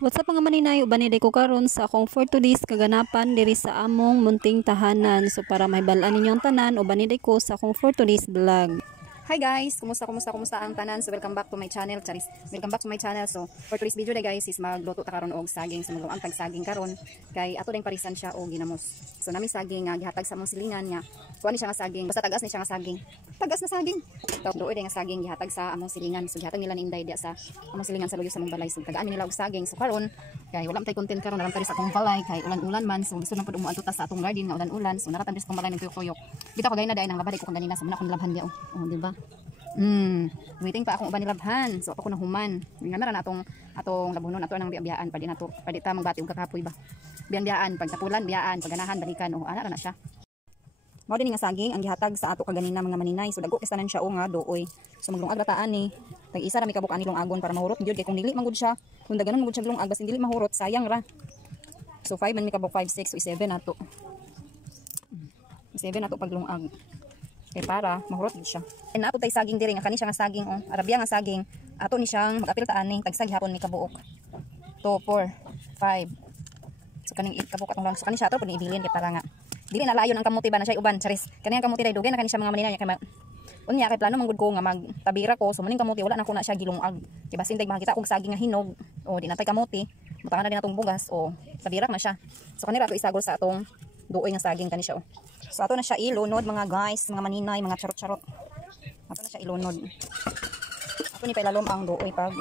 What's up mga maninay, uban ko karon sa akong for today's kaganapan diri sa among munting tahanan. So para may balaan ninyong tanan, uban ko sa akong for today's vlog. Hi guys, kumusta ang tanan? So welcome back to my channel, Charis. Welcome back to my channel. So for today's video day guys is magluto ta karon og saging. So magluto ang tag saging karon kay ato ding parisan siya og ginamos. So nami saging nga gihatag sa among silingan niya. Kuan ni siya nga saging, basta tagas ni siya nga saging. Tagas na saging. Taw doy nga saging gihatag sa among silingan. So gihatag nila ni Inday dia sa among silingan sa luyo sa among balay. So tagaan nila og saging. So karon kay wala tay content karon naram sa akong balay kay ulan-ulan man. So gusto na pud umuadto ta sa atong garden nga ulan-ulan. So naratan sa akong balay nagkuyok-kuyok. Bitaw kagay na day nang labad ko kanina sa muna akong labhan dia. Oh, di ba? Waiting pa akong uban nilabhan. So ako na human. Nga na atong labunon ato nang biyaan padi nato. Padi ta magbati og kakapoy ba. Biyaan pag tapulan biyaan, pag ganahan balikan o ana ra na siya. Mao din nga saging ang gihatag sa ato kaganina mga maninay. So dago kistanan siya o nga dooy. So maglungag rataan ni. Tag isa ra mi kabuk ani agon para mahurot gyud kay kung dili man gud siya. Kung daganan man gud siya lungag basin dili mahurot sayang ra. So 5 man mi kabuk 5 6 so 7 nato. 7 nato paglungag. Kay para mahurot gid siya. And ato tay saging diri nga kani siya nga saging Arabia nga saging. Ato ni siyang mag-apil ta ani tagsag hapon mi kabuok. 2 4 5. So kaning 8 kabuk atong lang. So kani siya ato pud ibilin kay para nga dili na layon ang kamuti ba na siya uban charis. Kani ang kamuti day dugay na kani siya mga maninay kay unya kay plano manggud ko nga magtabira ko so maning kamuti wala na ko na siya gilungag. Kay basin day makita og saging nga hinog o di na tay kamuti. Butangan na din atong bugas o tabira na siya. So kanira ato isagol sa atong duoy nga saging kani siya So ato na siya ilunod mga guys, mga maninay, mga charot-charot. Ato na siya ilunod. Ato ni pailalom ang duoy pag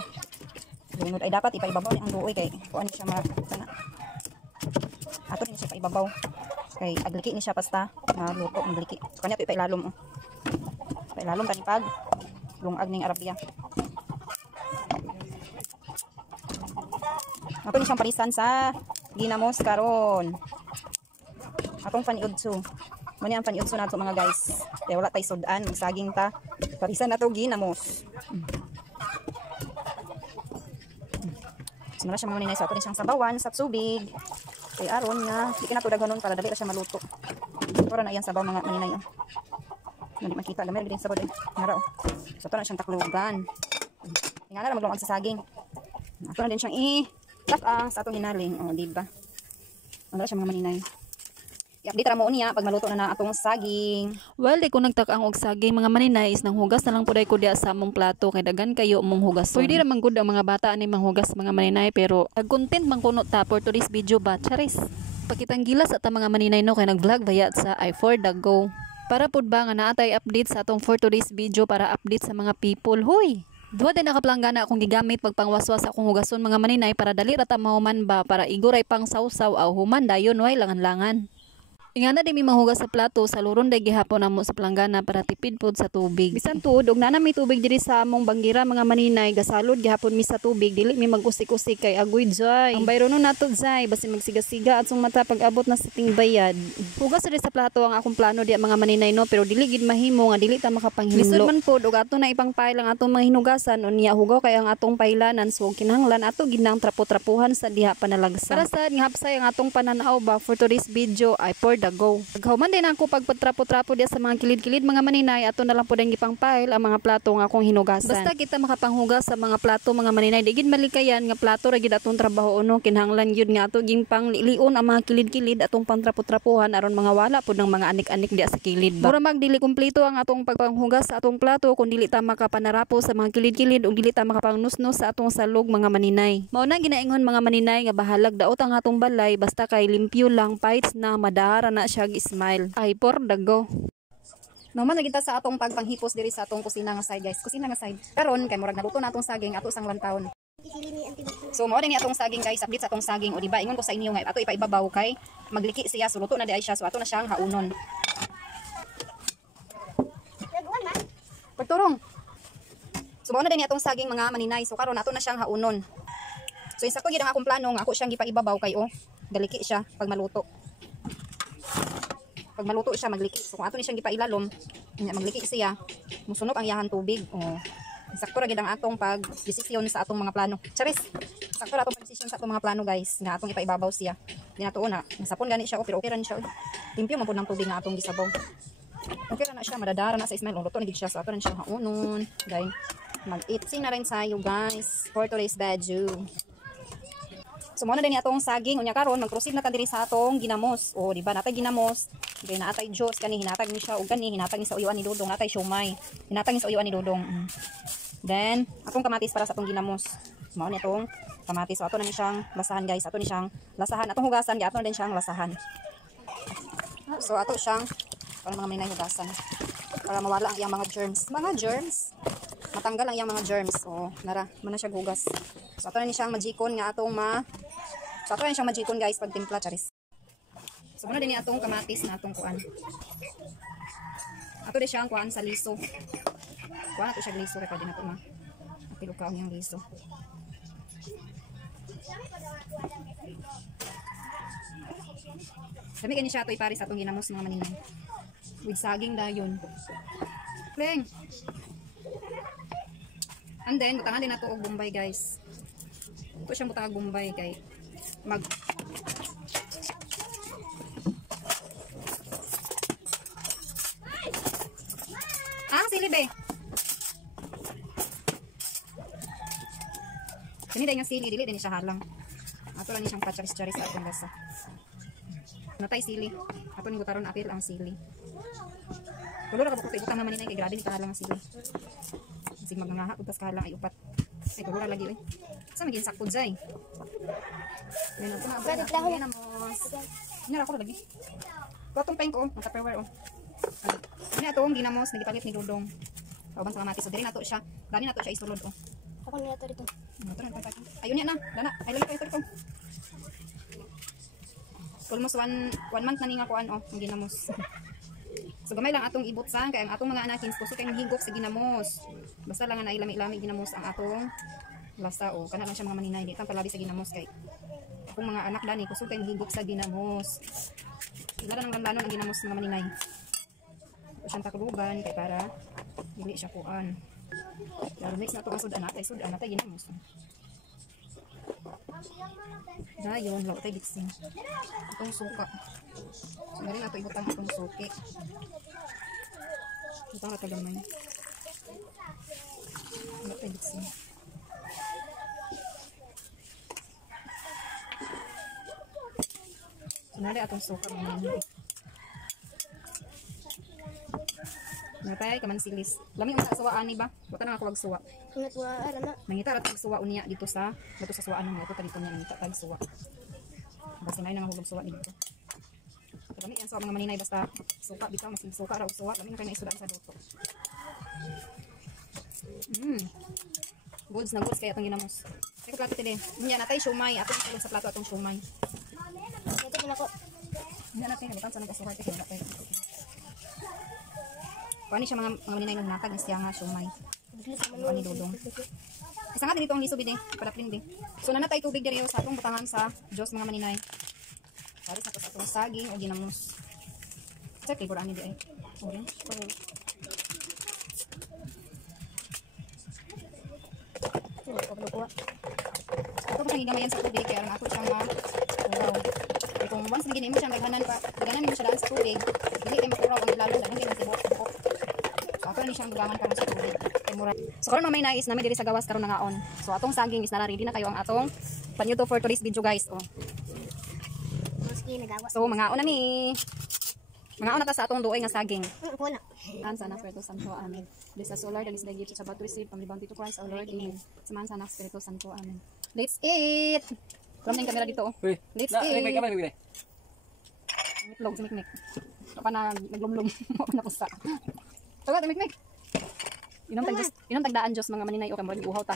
lunod ay dapat ipaibabaw ni ang duoy kay kuan ni siya sana. Ato ni siya paibabaw. Kay agliki ni siya basta luto ang gliki. So kanya to ipailalom Pailalom tani pag lungag ning Arabia. Ato ni siyang parisan sa ginamos karon. Atong paniudso. Mani ang paniudso nato mga guys. Kaya wala tay sudan, saging ta. Parisan nato ginamos. Simula siya mga maninay sa ato ni siyang sabawan sa tubig. Kaya aron nga, di ka na to daganon para dali ra siya maluto. Tora na yan sabaw mga maninay. Hindi makita, lamay din sabaw din. Ngara oh. So ito na siyang taklugan. Nga na maglungag sa saging. Ito na din siyang i-takang sa atong hinaling. O, diba? Ano siya mga maninay. I-update ra mo niya pag maluto na atong saging. Well, di ko nagtak-ang og saging mga maninay is nang hugas na lang puday ko diya sa among plato kay dagan kayo mong hugas. Pwede ra man gud ang mga bata ani manghugas mga maninay pero nag-content man kuno ta for today's video ba charis. Pakitang gilas at mga maninay no kay nag-vlog bayat sa i4 the go. Para pud ba nga naatay update sa atong for today's video para update sa mga people. Hoy. Duwa din nakaplangga akong gigamit pagpangwaswas akong hugason mga maninay para dali ra ta mahuman ba para iguray pang sausaw aw human dayon way langan-langan. Inga na di mi mahugas sa plato sa luron day gihapon namo sa planggana para tipid pod sa tubig. Bisan tuod og na may tubig diri sa among banggira mga maninay gasalod gihapon mi sa tubig dili mi mag-usik-usik kay agoy jay. Ang bayro no nato jay basi magsiga-siga atong mata pag abot na sa ting bayad. Hugas diri sa plato ang akong plano di mga maninay no pero dili gid mahimo nga dili ta makapanghimlo. Lisod man pod og ato na ipang pile ang atong mga hinugasan unya hugaw kay ang atong pailanan so kinahanglan ato gid nang trapo-trapuhan sa diha panalagsa. Para sa nga hapsay ang atong pananaw ba for today's video ay for the go. Aghaman din ako pagpatrapo-trapo diya sa mga kilid-kilid mga maninay ato na lang po dang ipang pile ang mga plato nga akong hinugasan. Basta kita makapanghugas sa mga plato mga maninay digid malikayan nga plato ra gid atong trabaho uno kinahanglan gyud nga ato ging panglion ang mga kilid-kilid atong pangtrapo-trapuhan aron mga wala pud ng mga anik-anik diya sa kilid ba. Mura mag dili kumpleto ang atong pagpanghugas sa atong plato kung dili ta makapanarapo sa mga kilid-kilid ug dili ta makapangnusnos sa atong salog mga maninay. Mao na ginaingon mga maninay nga bahalag daot ang atong balay basta kay limpyo lang pites na madara na siya smile. Ay por dago. Normal na kita sa atong pagpanghipos diri sa atong kusina nga side guys. Kusina nga side. Karon kay murag naluto na atong saging ato sang lantawon. So mao din ni atong saging guys, update sa atong saging o diba ingon ko sa inyo nga ato ipaibabaw kay magliki siya so luto na di ay siya so ato na siyang haunon. Pagturong. So mao na din ni atong saging mga maninay. So karon ato na siyang haunon. So isa ko gid ang akong plano nga ako siyang gipaibabaw kay daliki siya pag maluto. Pag maluto siya magliki. So kung ato ni siyang gipailalom, magliki siya, musunog ang yahan tubig. Sakto ra gid ang atong pag-desisyon sa atong mga plano. Charis. Sakto ra atong pag-desisyon sa atong mga plano guys, nga atong ipaibabaw siya. Di na tuon na. Nasapon gani siya pero okay ra ni siya. Limpyo man pud ng tubig nga atong gisabaw. Okay ra na siya, madadara na sa smell. Luto na gid siya. So ato na siya haunon. Guys, mag-eating na rin tayo guys for today's video. So mo na din atong saging unya karon mag-proceed na ta diri sa atong ginamos. O di ba natay ginamos, di natay juice kani hinatag ni siya ug kani hinatag ni sa uyuan ni Dudong, natay siomay. Hinatag ni sa uyuan ni Dudong. Then atong kamatis para sa atong ginamos. Mao ni atong kamatis. So ato na ni siyang lasahan guys. Ato ni siyang lasahan. Atong hugasan, di ato na din siyang lasahan. So ato siyang para mga minay hugasan. Para mawala ang iyang mga germs. Mga germs. Matanggal ang iyang mga germs. So nara, man na siya hugas. So ato na ni siyang majikon nga atong So ato na siyang majikon guys pag timpla charis. So muna din ni atong kamatis na atong kuan. Ato din siyang kuan sa liso. Kuan ato siya liso kay pwede na to ma. Pilukaw niyang liso. Dami kani siya ito ipari sa atong ginamos mga maninay. With saging dayon. Pleng. And then butangan din nato og bombay guys. Ito siyang butang og bombay kay mag sili be. Kani day nga sili dili din siya halang. Ato lang ni siyang pacharis-charis sa atong lasa. Natay sili. Ato ni butaron apil ang sili. Kulo ra ka buko ibutang naman ni kay grabe ni kahalang ang sili. Sig magngaha ug tas kahalang ay upat. Ay kulo ra lagi oy. Sa magin sakpod jay. Yan ato na abay na mo. Nya ako lagi. Katong peng ko, ang Tupperware oh. Ini atong ginamos nagipalit ni Dudong. Kauban sa kamatis. So diri nato siya. Dani nato siya isulod oh. Ako niya to dito. Ayun niya na. Dana. Ay lagi kayo ito. Almost one month na ni nga kuan oh, ang ginamos. So gamay lang atong ibutsan kay ang atong mga anakin gusto kay higop sa ginamos. Basta lang na ilami-lami ginamos ang atong lasa oh. Kana lang siya mga maninay di tang palabi sa ginamos kay akong mga anak dani gusto kay higop sa ginamos. Wala nang lanlanon ang ginamos mga maninay. Siyang takuluban kay para dili siya kuan. Lalo mix na to ang sudan natay ginamos. Dayon, lawa tayo gitsing. Itong suka. So, na rin nato ibutang itong suki. Ibutang nato gamay. Lawa tayo gitsing. So, na rin atong suka. Natay, kaman silis. Lami ang suwaan ni ba? Buta na ako wagsuwa. Mangita rat suwa unya dito sa suwaan mo. Ito dito niya mangita tag suwa. Basta nay nang hulog suwa dito. Lami yan suwa mga maninay basta suka bitaw mas suka ra suwa. Lami na kay naisudan sa duto. Goods na goods kay atong ginamos. Kay plato tide. Unya natay siomay. Ato sulod sa plato atong siomay. Ito din ako. Unya natin kabutan sa nagasuwar kay natay. Kuani siya mga maninay nung natag na siya nga siomay. Kuani Dudong. Isa nga dito ang liso bide, padaplin be. So nanatay tubig diri sa atong butangan sa Dios mga maninay. Para sa atong saging o ginamos. Check flavor ani di ay. Orange. Ito pa gigamayan sa tubig kaya ang ako siya nga uraw. Kung once na ginahin mo siyang gaghanan mo siya daan sa tubig, hindi kayo makuraw ang lalo na hindi masibok. So ako na siyang gagaman karon sa tubig. So karon mamay nais namin diri sa gawas karon nangaon. So atong saging is na ready na kayo ang atong panyuto for today's video guys. Oh. So mangaon na ni. Mangaon na ta sa atong duoy nga saging. An sana Espiritu Santo amen. Bless us, O Lord, and is the gift of to receive from the bounty to Christ our Lord amen. Samahan sana Espiritu Santo amen. Let's eat. From yung camera dito oh. Let's eat. Itlog si Mikmik. Pa na naglumlum mo na pusa. Tuwa Mikmik. Inom tagdaan Diyos mga maninay o kamurang iuhaw ta.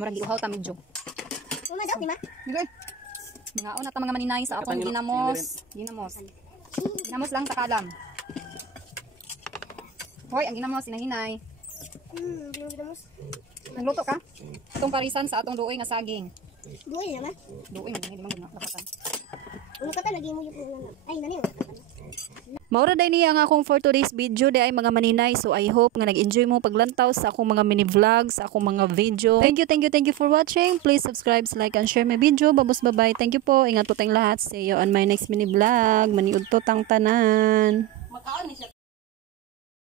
Murang iuhaw ta medyo. Mama daw, di ma? Okay. Mga una ta mga maninay sa atong ginamos. Ginamos lang takalam. Hoy, ang ginamos sinahinay. Ginamos. Nagluto ka? Itong parisan sa atong duoy nga saging. Duoy naman. Duoy mo, hindi man napatan. Uno ka lagi mo yung ay nani. Maura day niya nga akong for today's video day ay mga maninay. So I hope nga nag-enjoy mo paglantaw sa akong mga mini vlogs, sa akong mga video. Thank you for watching. Please subscribe, like, and share my video. Babos bye. Thank you po. Ingat po tayong lahat. See you on my next mini vlog. Maniud to tang tanan.